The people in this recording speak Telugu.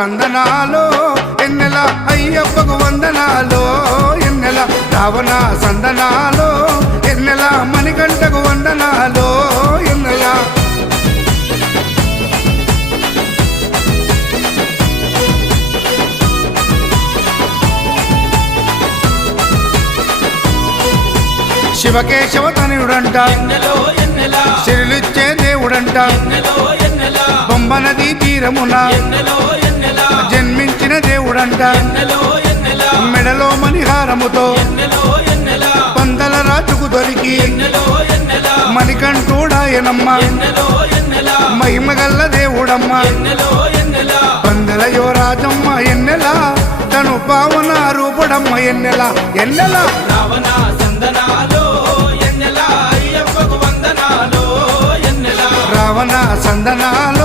సందనాలో ఎన్నెల అయ్యప్పకు వందనాలో ఎన్నెల రావణ సందనాలో ఎన్నెల మణికంఠకు వందనాలో ఎన్నెల శివకేశవ తనయుడంట శిరులిచ్చే దేవుడంట బొమ్మ నదీ తీరమున జన్మించిన దేవుడంట మెడలో మణిహారముతో పందల రాజుకు దొరికి మణికంఠుడాయనమ్మ మహిమగల్ల దేవుడమ్మ పందల యువరాజమ్మ ఎన్నెల తను పావన రూపుడమ్మ ఎన్నెల ఎన్నెల రావణ సందనాలో ఎన్నెల అయ్యప్పకు వందనాలో ఎన్నెల రావణ సందనాల